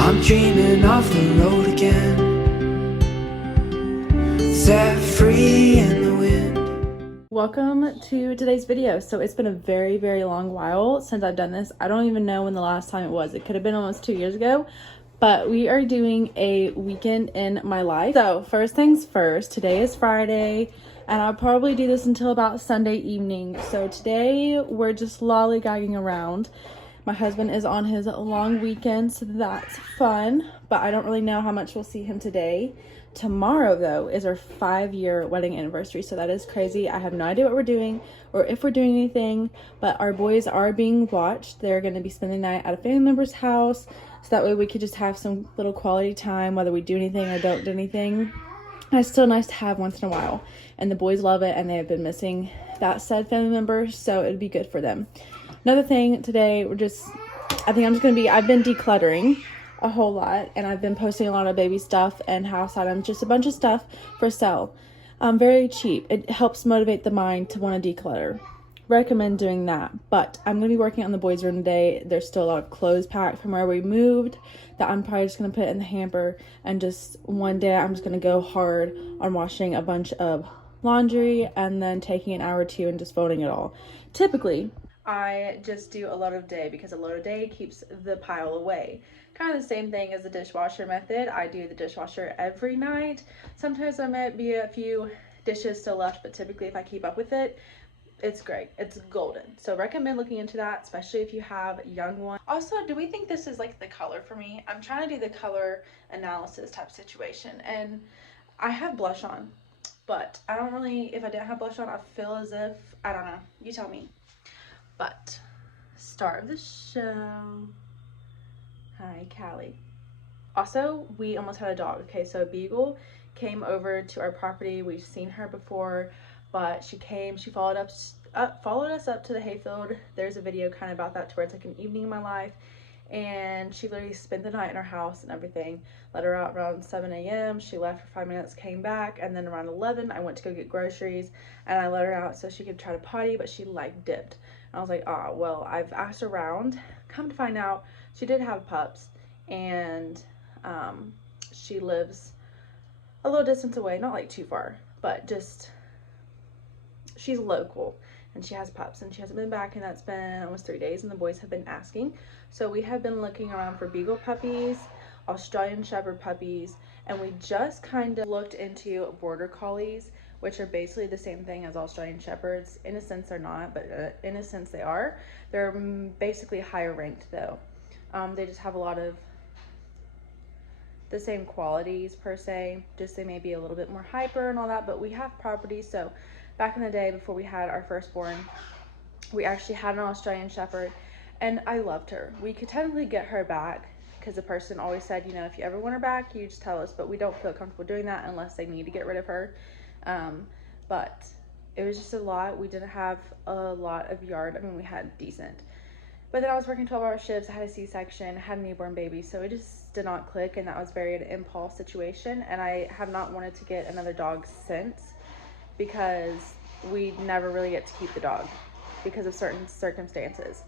I'm dreaming of the road again, set free in the wind. Welcome to today's video. So it's been a very long while since I've done this. I don't even know when the last time it was. It could have been almost 2 years ago, but we are doing a weekend in my life. So first things first, today is Friday and I'll probably do this until about Sunday evening. So today we're just lollygagging around. My husband is on his long weekend, so that's fun, but I don't really know how much we'll see him today. Tomorrow, though, is our 5-year wedding anniversary, so that is crazy. I have no idea what we're doing or if we're doing anything, but our boys are being watched. They're going to be spending the night at a family member's house, so that way we could just have some little quality time, whether we do anything or don't do anything. And it's still nice to have once in a while, and the boys love it, and they have been missing that said family member, so it would be good for them. Another thing today, I've been decluttering a whole lot, and I've been posting a lot of baby stuff and house items, just a bunch of stuff for sale. Very cheap. It helps motivate the mind to want to declutter. Recommend doing that. But I'm going to be working on the boys' room today. There's still a lot of clothes packed from where we moved that I'm probably just going to put in the hamper, and just one day I'm just going to go hard on washing a bunch of laundry and then taking an hour or two and just folding it all. Typically, I just do a load of day because a load of day keeps the pile away. Kind of the same thing as the dishwasher method. I do the dishwasher every night. Sometimes there might be a few dishes still left, but typically if I keep up with it, it's great. It's golden. So recommend looking into that, especially if you have young ones. Also, do we think this is like the color for me? I'm trying to do the color analysis type situation, and I have blush on, but I don't really, if I didn't have blush on, I feel as if, I don't know, you tell me. But star of the show, hi Callie. Also, we almost had a dog. Okay, so Beagle came over to our property. We've seen her before, but she followed us up to the hayfield. There's a video kind of about that, to where it's like an evening in my life, and she literally spent the night in our house and everything. Let her out around 7 a.m. She left for 5 minutes, came back, and then around 11 I went to go get groceries, and I let her out so she could try to potty, but she like dipped. I was like, oh, well, I've asked around. Come to find out, she did have pups, and she lives a little distance away, not like too far, but just, she's local, and she has pups, and she hasn't been back, and that's been almost 3 days, and the boys have been asking. So we have been looking around for Beagle puppies, Australian Shepherd puppies, and we just kind of looked into Border Collies, which are basically the same thing as Australian Shepherds. In a sense they're not, but in a sense they are. They're basically higher ranked though. They just have a lot of the same qualities per se, just they may be a little bit more hyper and all that, but we have property. So back in the day, before we had our firstborn, we actually had an Australian Shepherd, and I loved her. We could technically get her back, because the person always said, you know, if you ever want her back, you just tell us, but we don't feel comfortable doing that unless they need to get rid of her. But it was just a lot. We didn't have a lot of yard. I mean, we had decent, but then I was working 12-hour shifts. I had a C-section, had a newborn baby, so it just did not click, and that was very an impulse situation, and I have not wanted to get another dog since, because we never really get to keep the dog because of certain circumstances.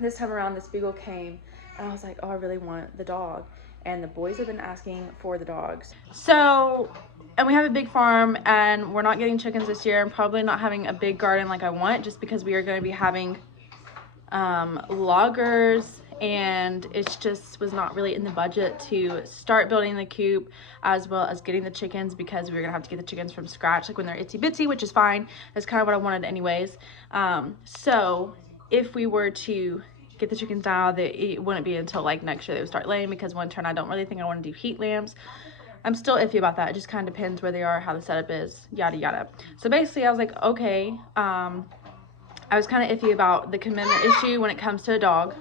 This time around, this Beagle came, and I was like, oh, I really want the dog, and the boys have been asking for the dogs. So, and we have a big farm, and we're not getting chickens this year. I'm probably not having a big garden like I want, just because we are going to be having loggers, and it just was not really in the budget to start building the coop as well as getting the chickens, because we were gonna have to get the chickens from scratch, like when they're itsy bitsy, which is fine. That's kind of what I wanted anyways. So if we were to get the chickens now, it wouldn't be until like next year they would start laying, because winter, and I don't really think I want to do heat lamps. I'm still iffy about that. It just kind of depends where they are, how the setup is, yada yada. So basically I was like, okay, I was kind of iffy about the commitment issue when it comes to a dog,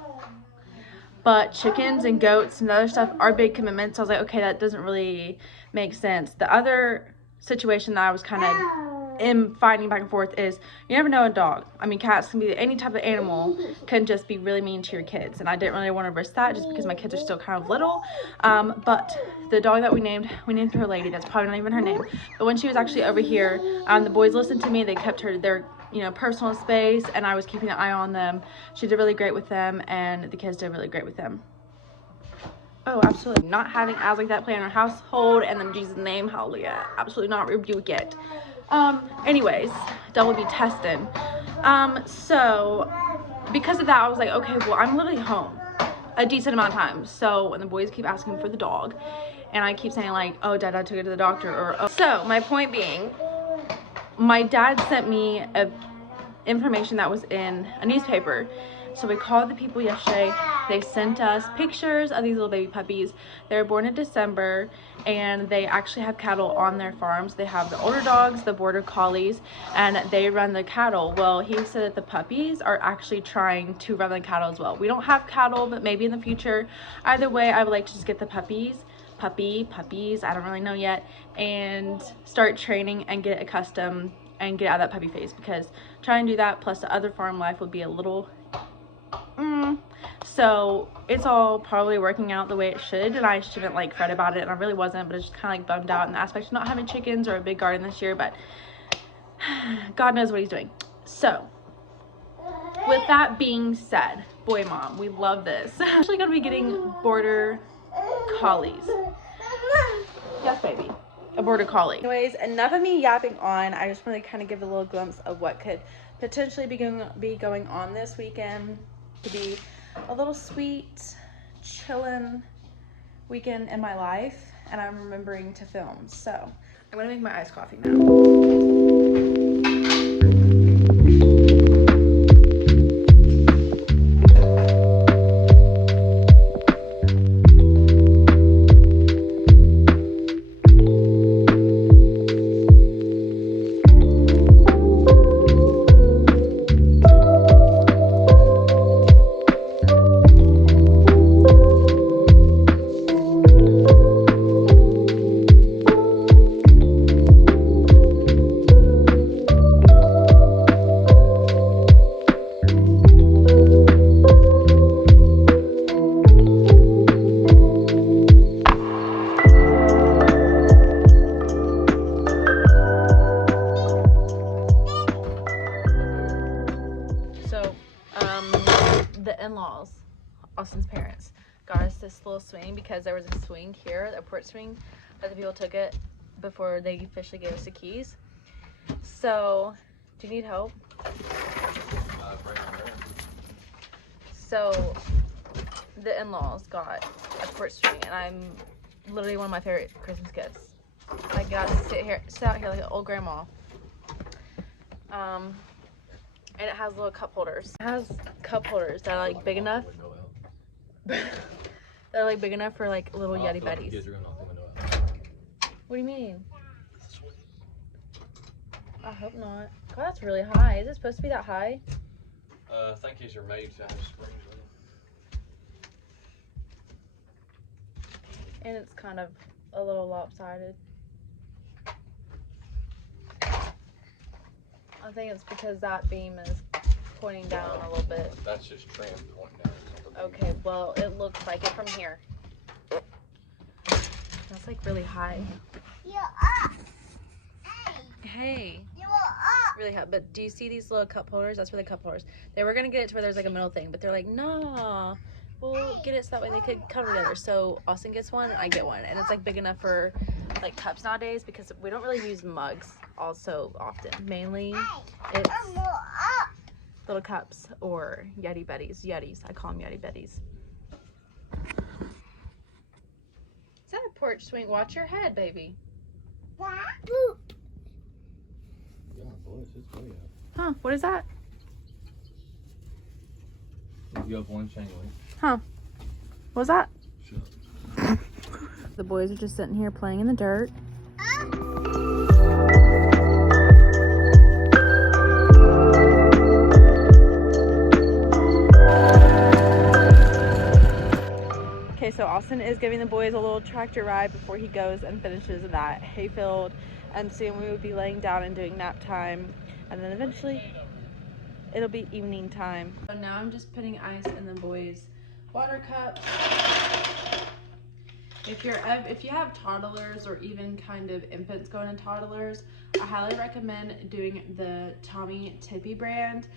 but chickens and goats and other stuff are big commitments. So I was like, okay, that doesn't really make sense. The other situation that I was kind of am fighting back and forth is, you never know a dog. I mean, cats can be, any type of animal can just be really mean to your kids, and I didn't really want to risk that just because my kids are still kind of little. But the dog that we named her Lady. That's probably not even her name, but when she was actually over here, the boys listened to me. They kept her their personal space, and I was keeping an eye on them. She did really great with them, and the kids did really great with them. Oh, absolutely not having ads like that play in our household, and then Jesus' name, hallelujah, absolutely not rebuke it. Anyways, double be testing. So because of that, I was like, okay, well, I'm literally home a decent amount of time. So when the boys keep asking for the dog, and I keep saying like, oh, dad, I took it to the doctor, or oh. So my point being, my dad sent me a information that was in a newspaper. So we called the people yesterday. They sent us pictures of these little baby puppies. They were born in December, and they actually have cattle on their farms. They have the older dogs, the border collies, and they run the cattle. Well, he said that the puppies are actually trying to run the cattle as well. We don't have cattle, but maybe in the future. Either way, I would like to just get the puppies, I don't really know yet, and start training and get accustomed and get out of that puppy phase, because trying to do that plus the other farm life would be a little so it's all probably working out the way it should, and I shouldn't like fret about it, and I really wasn't, but it's just kind of like bummed out in the aspect of not having chickens or a big garden this year, but God knows what he's doing. So with that being said, boy mom, we love this. I'm actually gonna be getting border collies. Yes, baby. A border collie. Anyways, enough of me yapping on. I just want to kind of give a little glimpse of what could potentially be going on this weekend. To be a little sweet, chillin' weekend in my life, and I'm remembering to film. So I'm gonna make my iced coffee now. The in-laws, Austin's parents, got us this little swing because there was a swing here, a port swing, but the people took it before they officially gave us the keys. So, do you need help? So, the in-laws got a port swing, and I'm literally one of my favorite Christmas gifts. I got to sit out here like an old grandma. And it has little cup holders. It has cup holders that are like big enough. They're like big enough for like little Yeti Betties. What do you mean? I hope not. God, that's really high. Is it supposed to be that high? I think these are made to have springs in them. And it's kind of a little lopsided. I think it's because that beam is pointing down a little bit. That's just trim pointing down. Okay, well, it looks like it from here. That's like really high. You're up. Hey. You're up. Really high. But do you see these little cup holders? That's for the cup holders. They were going to get it to where there's like a middle thing, but they're like, nah, we'll get it so that way they could come together. So Austin gets one and I get one. And it's like big enough for like cups nowadays, because we don't really use mugs also often. Mainly it's little cups or Yeti Betties. Yetis. I call them Yeti Betties. Is that a porch swing? Watch your head, baby. Boop. Yeah, boys, it's way up. Huh, what is that? You have one chain link. Huh. What's that? Shut. The boys are just sitting here playing in the dirt. Okay, so Austin is giving the boys a little tractor ride before he goes and finishes that hayfield, and soon we will be laying down and doing nap time, and then eventually it'll be evening time. So now I'm just putting ice in the boys' water cups. If you have toddlers or even kind of infants going to toddlers, I highly recommend doing the Tommy Tippy brand.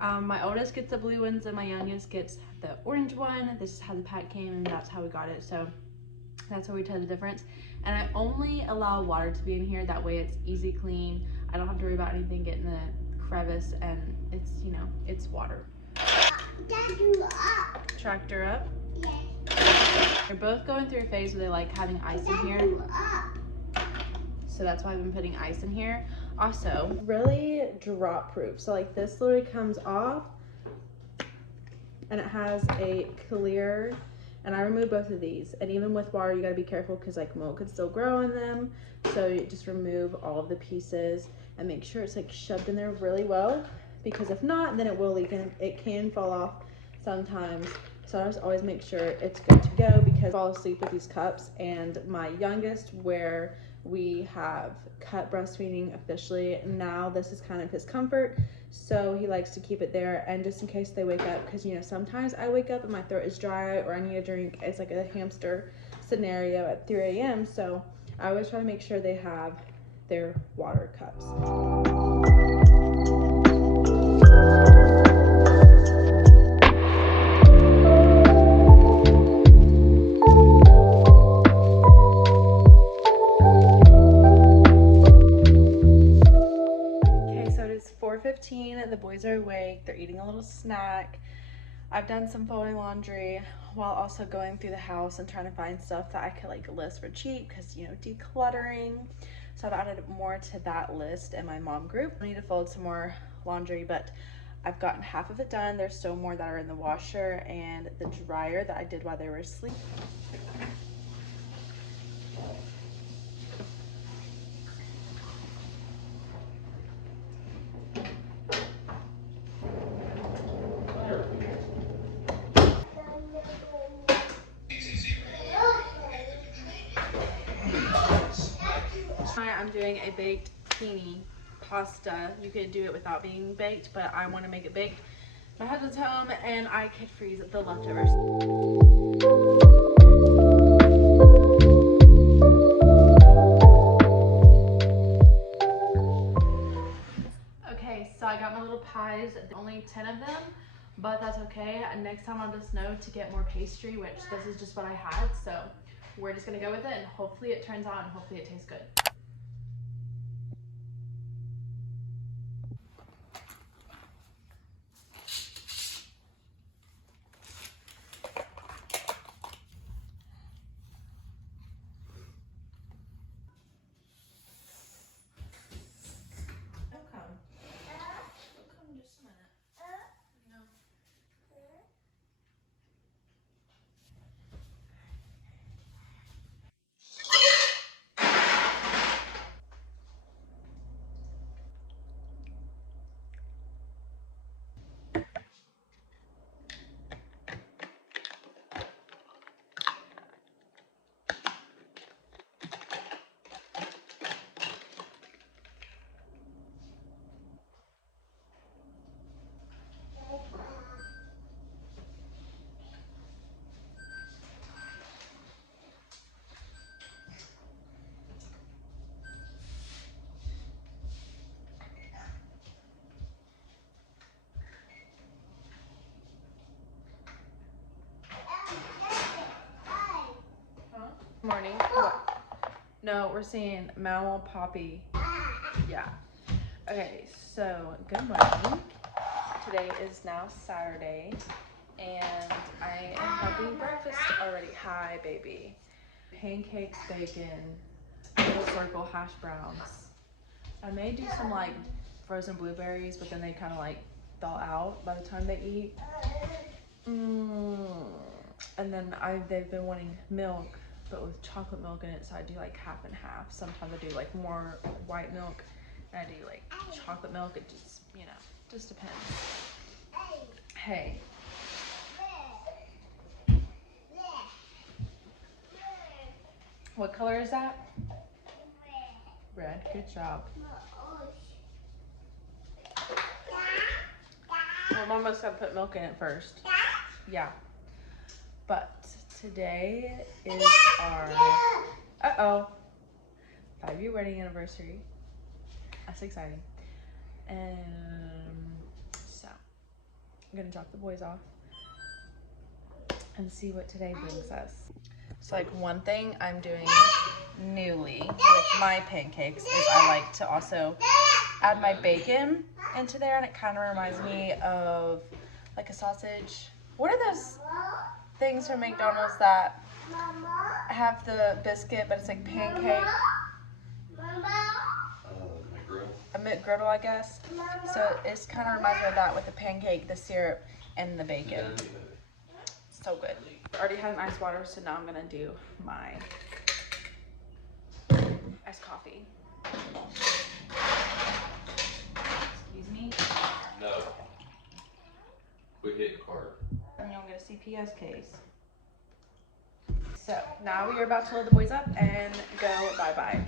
My oldest gets the blue ones and my youngest gets the orange one. This is how the pack came and that's how we got it. So that's where we tell the difference. And I only allow water to be in here. That way it's easy clean. I don't have to worry about anything getting the crevice, and it's, you know, it's water. Tractor up. They're both going through a phase where they like having ice in here. So that's why I've been putting ice in here. Also, really drop proof. So like this literally comes off and it has a clear, and I removed both of these. And even with water, you gotta be careful because like mold could still grow in them. So you just remove all of the pieces and make sure it's like shoved in there really well, because if not, then it will leak and it can fall off sometimes. So I just always make sure it's good to go, because I fall asleep with these cups. And my youngest, where we have cut breastfeeding officially, now this is kind of his comfort, so he likes to keep it there. And just in case they wake up, because you know sometimes I wake up and my throat is dry or I need a drink, it's like a hamster scenario at 3 a.m. So I always try to make sure they have their water cups. It's 4:15, the boys are awake, they're eating a little snack. I've done some folding laundry while also going through the house and trying to find stuff that I could like list for cheap, because you know, decluttering. So I've added more to that list in my mom group. I need to fold some more laundry, but I've gotten half of it done. There's still more that are in the washer and the dryer that I did while they were asleep. I'm doing a baked penne pasta. You could do it without being baked, but I want to make it baked. My husband's home and I could freeze the leftovers. Okay, so I got my little pies, only 10 of them, but that's okay. Next time I'll just know to get more pastry, which this is just what I had, so we're just gonna go with it and hopefully it turns out and hopefully it tastes good. Morning. What? No, we're seeing Mal Poppy. Yeah. Okay, so good morning. Today is now Saturday, and I am having breakfast already. Hi, baby. Pancakes, bacon, little circle hash browns. I may do some like frozen blueberries, but then they kind of like thaw out by the time they eat. And then they've been wanting milk, but with chocolate milk in it, so I do like half and half. Sometimes I do like more white milk, and I do like chocolate milk. It just, you know, just depends. Hey. What color is that? Red. Good job. Well, Mom must have put milk in it first. Yeah. But today is our 5-year wedding anniversary. That's exciting. So I'm gonna drop the boys off and see what today brings us. So like one thing I'm doing newly with my pancakes is I like to also add my bacon into there, and it kind of reminds me of like a sausage. What are those things from McDonald's that have the biscuit but it's like pancake? A McGriddle, I guess. So it's kind of reminds me of that with the pancake, the syrup, and the bacon. So good. I already had an iced water, so now I'm gonna do my iced coffee. Excuse me. No. Quit hitting card. And you'll get a CPS case. So now we are about to load the boys up and go bye-bye.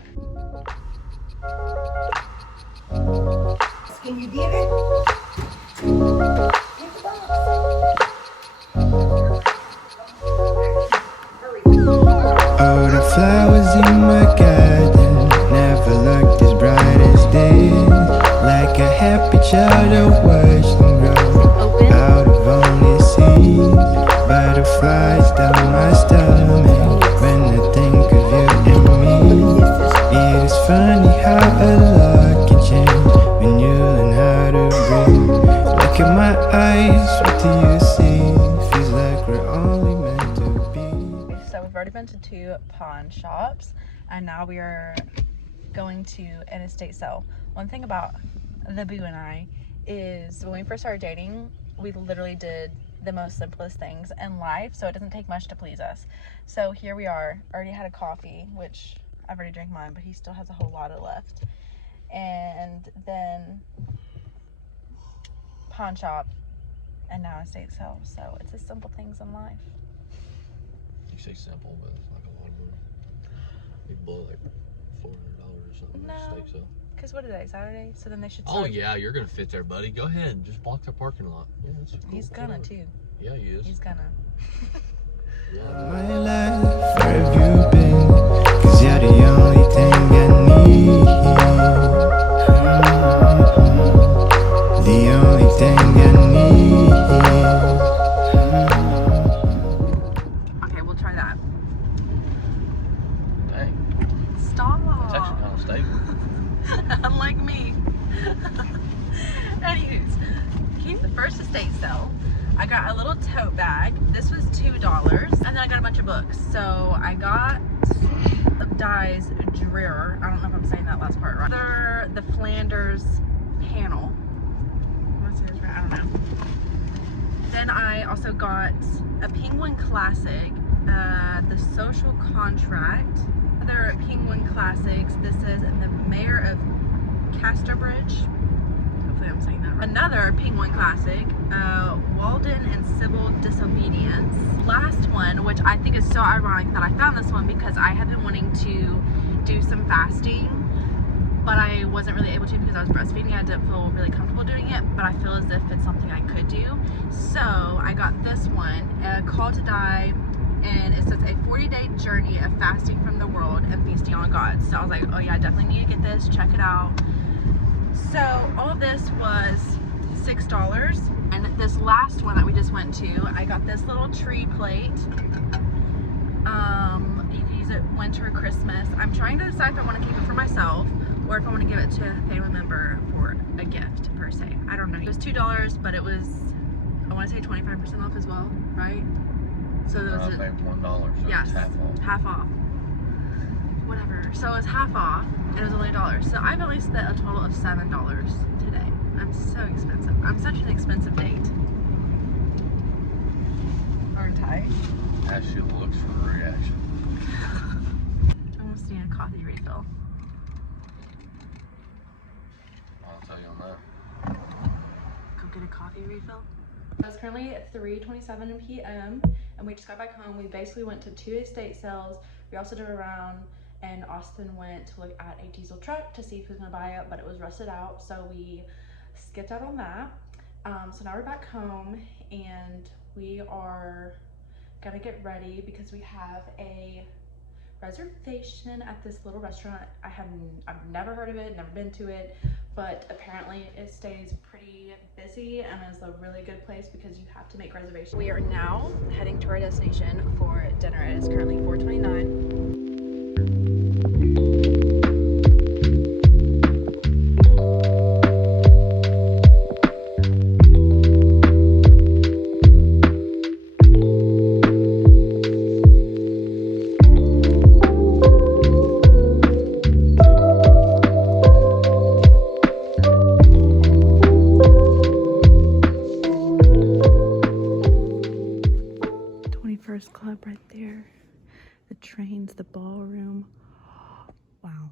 Can you get it? Get the box. All the flowers in my garden never looked as bright as this. Like a happy child, I watched them grow out of only seeds. Butterflies down my stomach when I think of you and me. It is funny how a lot can change when you learn how to breathe. Look at my eyes, what do you see? Feels like we're only meant to be. So we've already been to 2 pawn shops, and now we are going to an estate sale. One thing about the boo and I is when we first started dating, we literally did the most simplest things in life, so it doesn't take much to please us. So here we are, already had a coffee, which I've already drank mine, but he still has a whole lot of left. And then pawn shop, and now estate sale. So it's the simple things in life. You say simple, but it's like a lot of money. You blow like $400 or something. No. Steak sale. Because what is that, Saturday? So then they should Oh start. yeah, you're gonna fit there, buddy. Go ahead, just block the parking lot. Yeah, that's cool. He's gonna too. Yeah, he is. He's gonna. My life, where have you been? 'Cause you're the only thing I need. The only thing I need. Okay, we'll try that. Dang, Stop. it's actually kind of stable. Unlike me. Anyways, came to the first estate sale. I got a little tote bag. This was $2, and then I got a bunch of books. So I got Dye's Dreer. I don't know if I'm saying that last part right. The Flanders panel. Am I saying this right? I don't know. Then I also got a Penguin Classic, the Social Contract. Other Penguin Classics. This is the Mayor of Casterbridge. Hopefully I'm saying that right. Another Penguin Classic, Walden and Civil Disobedience. Last one, which I think is so ironic that I found this one because I have been wanting to do some fasting, but I wasn't really able to because I was breastfeeding. I didn't feel really comfortable doing it, but I feel as if it's something I could do. So I got this one, Call to Die, and it says a 40-day journey of fasting from the world and feasting on God. So I was like, oh yeah, I definitely need to get this, check it out. So all of this was $6. And this last one that we just went to, I got this little tree plate. You can use it winter or Christmas. I'm trying to decide if I want to keep it for myself or if I want to give it to a family member for a gift per se. I don't know. It was $2, but it was, I want to say 25% off as well, right? So it was I paid $1, so yes, it's half off. half off. Whatever. So it was half off, and it was only $1. So I've at least spent a total of $7 today. I'm so expensive. I'm such an expensive date. Aren't I? Ashley looks for a reaction. I almost need a coffee refill. I'll tell you on that. Go get a coffee refill. It's currently at 3:27 p.m. and we just got back home. We basically went to 2 estate sales. We also drove around, and Austin went to look at a diesel truck to see if he was gonna buy it, but it was rusted out, so we skipped out on that. So now we're back home and we are gonna get ready because we have a reservation at this little restaurant. I've never heard of it, never been to it, but apparently it stays pretty busy, and it's a really good place because you have to make reservations. We are now heading to our destination for dinner. It is currently 4:29. First club right there, the trains, the ballroom. Wow.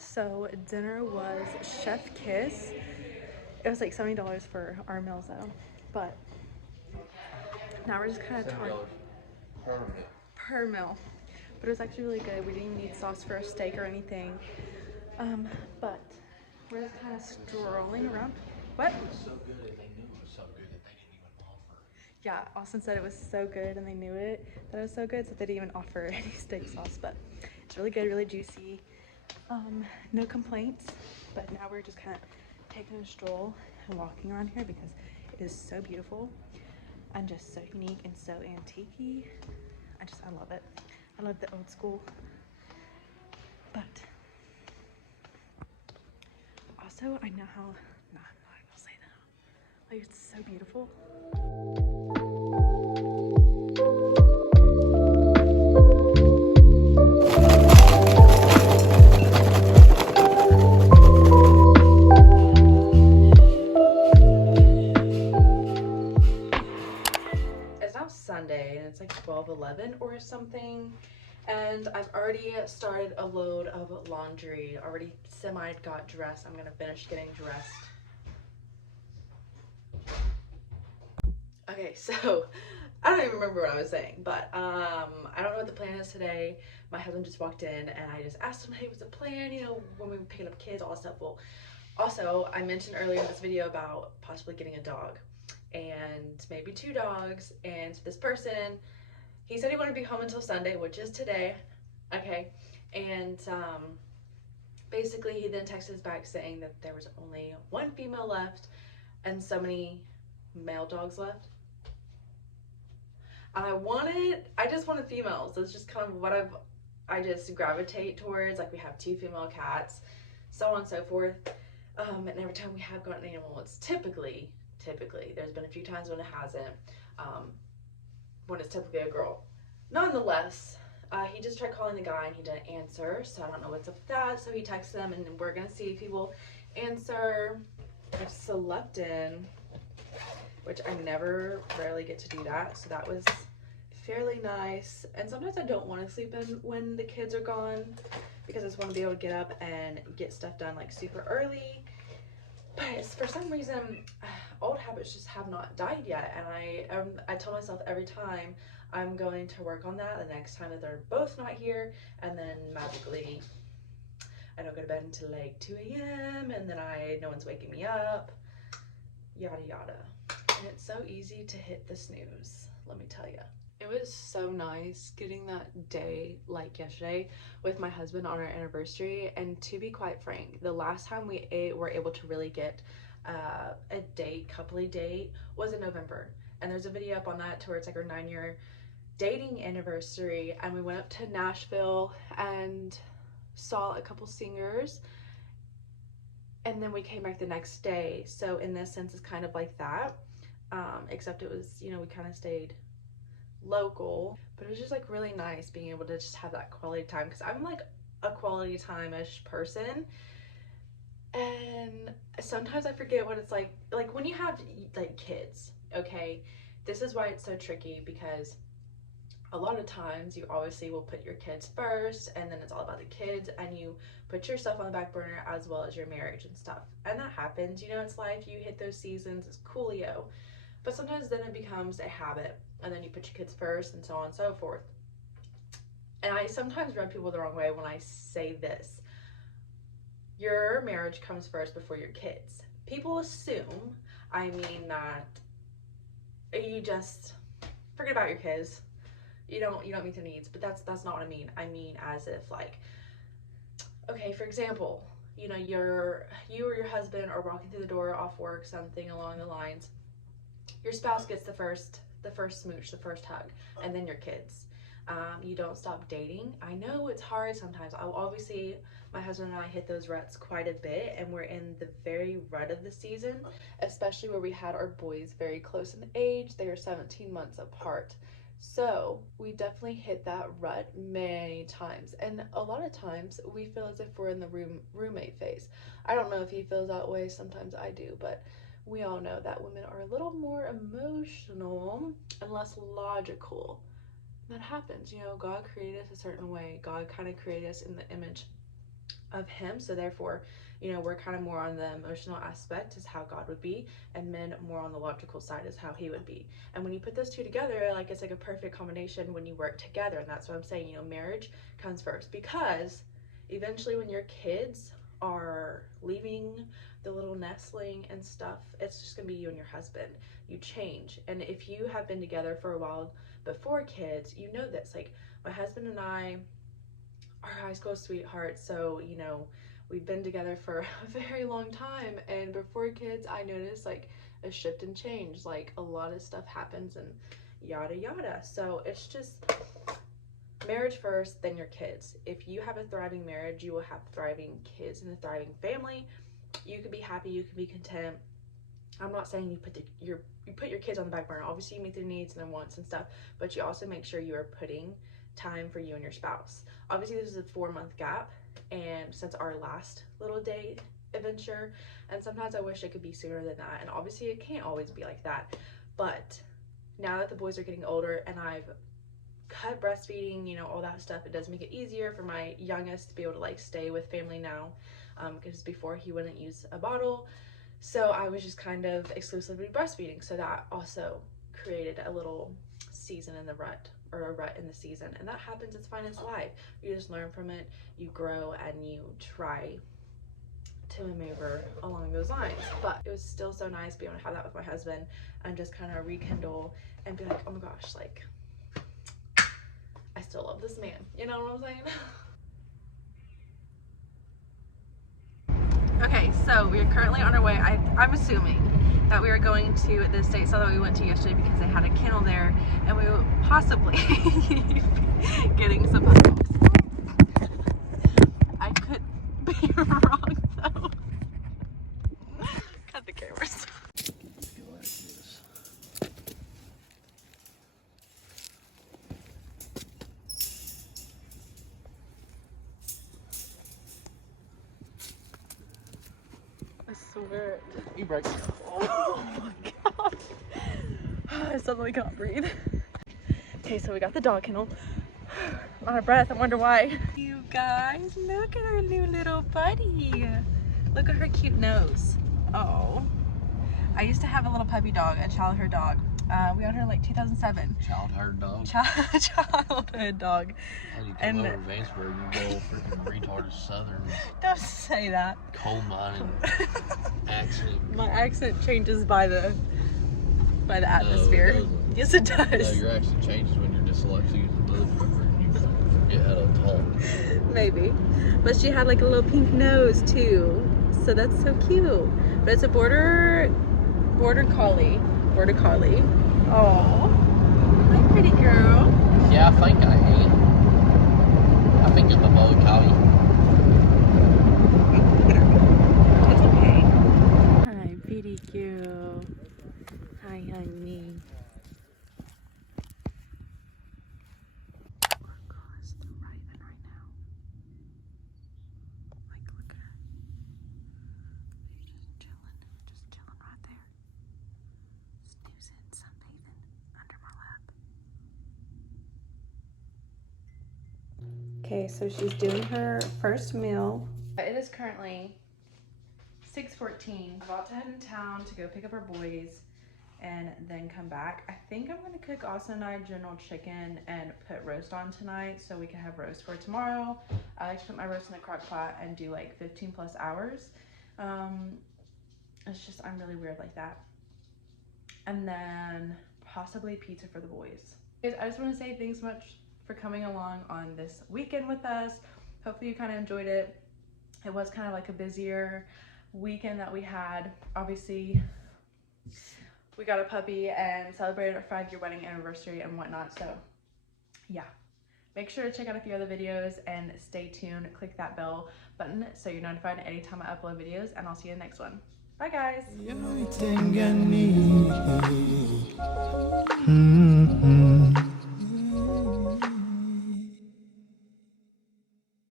So dinner was Chef Kiss. It was like $70 for our meals though, but now we're just kind of per meal. But it was actually really good. We didn't even need sauce for a steak or anything. But we're just kind of strolling around. What? It was so good and they knew it was so good that they didn't even offer. Yeah, Austin said it was so good and they knew it, that it was so good, so they didn't even offer any steak sauce. But it's really good, really juicy. No complaints. But now we're just kind of taking a stroll and walking around here because it is so beautiful and just so unique and so antique-y. I love it. I love the old school. But also, I know how, no, I'm not gonna say that. Like, it's so beautiful. It's now Sunday and it's like 12:11 or something. And I've already started a load of laundry, already got dressed. I'm gonna finish getting dressed. Okay, so I don't even remember what I was saying, but I don't know what the plan is today. My husband just walked in and I just asked him, hey, what's the plan? You know, when we pick up kids, all that stuff. Well, also, I mentioned earlier in this video about possibly getting a dog and maybe 2 dogs. And this person, he said he wanted to be home until Sunday, which is today. Okay, and basically he then texted us back saying that there was only 1 female left and so many male dogs left. And I just wanted females. That's just kind of what I just gravitate towards. Like, we have 2 female cats, so on and so forth. And every time we have got an animal, it's typically, there's been a few times when it hasn't, when it's typically a girl. Nonetheless, he just tried calling the guy and he didn't answer, so I don't know what's up with that. So he texted him and we're gonna see if he will answer. I've slept in, which I rarely get to do that, so that was fairly nice. And sometimes I don't want to sleep in when the kids are gone because I just want to be able to get up and get stuff done like super early. But for some reason, old habits just have not died yet, and I tell myself every time I'm going to work on that the next time that they're both not here, and then magically I don't go to bed until like 2 a.m. and then no one's waking me up, yada yada. And it's so easy to hit the snooze, let me tell you. It was so nice getting that day, like yesterday, with my husband on our anniversary. And to be quite frank, the last time we were able to really get a date, coupley date, was in November. And there's a video up on that to where it's like our 9-year dating anniversary. And we went up to Nashville and saw a couple singers. And then we came back the next day. So in this sense, it's kind of like that. Except it was, you know, we kind of stayed local, but it was just like really nice being able to just have that quality time, because I'm like a quality time-ish person, And sometimes I forget what it's like when you have like kids, okay? This is why it's so tricky, because a lot of times you obviously will put your kids first, and then it's all about the kids, and you put yourself on the back burner as well as your marriage and stuff. And that happens, you know, it's life. You hit those seasons, it's coolio. But sometimes then it becomes a habit, and then you put your kids first, and so on and so forth. And I sometimes rub people the wrong way when I say this. Your marriage comes first before your kids. People assume, I mean, that you just forget about your kids. You don't meet their needs, but that's not what I mean. I mean as if, like, okay, for example, you know, you or your husband are walking through the door off work, something along the lines. Your spouse gets the first smooch, the first hug, and then your kids. You don't stop dating. I know it's hard sometimes. Obviously, my husband and I hit those ruts quite a bit, and we're in the very rut of the season, especially where we had our boys very close in age. They are 17 months apart. So we definitely hit that rut many times, and a lot of times we feel as if we're in the roommate phase. I don't know if he feels that way. Sometimes I do, but we all know that women are a little more emotional and less logical. That happens, you know. God created us a certain way. God kind of created us in the image of him, so therefore, you know, we're kind of more on the emotional aspect is how God would be, and men more on the logical side is how he would be. And when you put those two together, like, it's like a perfect combination when you work together. And that's what I'm saying, you know, marriage comes first, because eventually when your kids are leaving the little nestling and stuff, it's just gonna be you and your husband. You change. And if you have been together for a while before kids, you know this. Like, my husband and I are high school sweethearts, so, you know, we've been together for a very long time, and before kids I noticed like a shift and change. Like, a lot of stuff happens and yada yada. So it's just marriage first, then your kids. If you have a thriving marriage, you will have thriving kids and a thriving family. You can be happy, you can be content. I'm not saying you put your kids on the back burner. Obviously you meet their needs and their wants and stuff, but you also make sure you are putting time for you and your spouse. Obviously this is a 4-month gap, and since our last little date adventure, and sometimes I wish it could be sooner than that, and obviously it can't always be like that. But now that the boys are getting older and I've cut breastfeeding, you know, all that stuff, it does make it easier for my youngest to be able to like stay with family now, because before he wouldn't use a bottle. So I was just kind of exclusively breastfeeding. So that also created a little season in the rut, or a rut in the season. And that happens, it's fine, it's life. You just learn from it, you grow, and you try to maneuver along those lines. But it was still so nice being able to have that with my husband and just kind of rekindle and be like, oh my gosh, like, I still love this man. You know what I'm saying? Okay, so we are currently on our way. I'm assuming that we are going to the state sale that we went to yesterday because they had a kennel there, and we will possibly be getting some puppy dogs. I could be wrong though. Cut the cameras. I swear it. You break it. Oh my god. I suddenly can't breathe. Okay, so we got the dog kennel. I'm out of breath, I wonder why. You guys, look at our new little buddy. Look at her cute nose. Oh. I used to have a little puppy dog, a childhood dog. We got her in like 2007. Childhood dog. Childhood dog. How do you come over to Vanceburg and go freaking retarded southern Don't say that. coal mining accent? My accent changes by the atmosphere. No, it doesn't. Yes, it No, does. your accent changes when you're dyslexic as a motherfucker and you forget how to talk. Maybe. But she had like a little pink nose too. So that's so cute. But it's a border collie. Border collie. Oh, hi pretty girl. Yeah, I think I am. I think I'm a border collie. It's okay. Hi, pretty girl. Hi, honey. Oh my gosh, they're riding right now. Like, look at her. Okay, so she's doing her first meal. It is currently 6:14. About to head in town to go pick up our boys and then come back. I think I'm gonna cook Austin and I general chicken and put roast on tonight so we can have roast for tomorrow. I like to put my roast in the crock pot and do like 15 plus hours. It's just, I'm really weird like that. And then possibly pizza for the boys. Guys, I just want to say thanks so much for coming along on this weekend with us. Hopefully you kind of enjoyed it. It was kind of like a busier weekend that we had. Obviously, we got a puppy and celebrated our 5-year wedding anniversary and whatnot. So yeah, make sure to check out a few other videos and stay tuned. Click that bell button so you're notified anytime I upload videos, and I'll see you in the next one. Bye guys. Everything I need.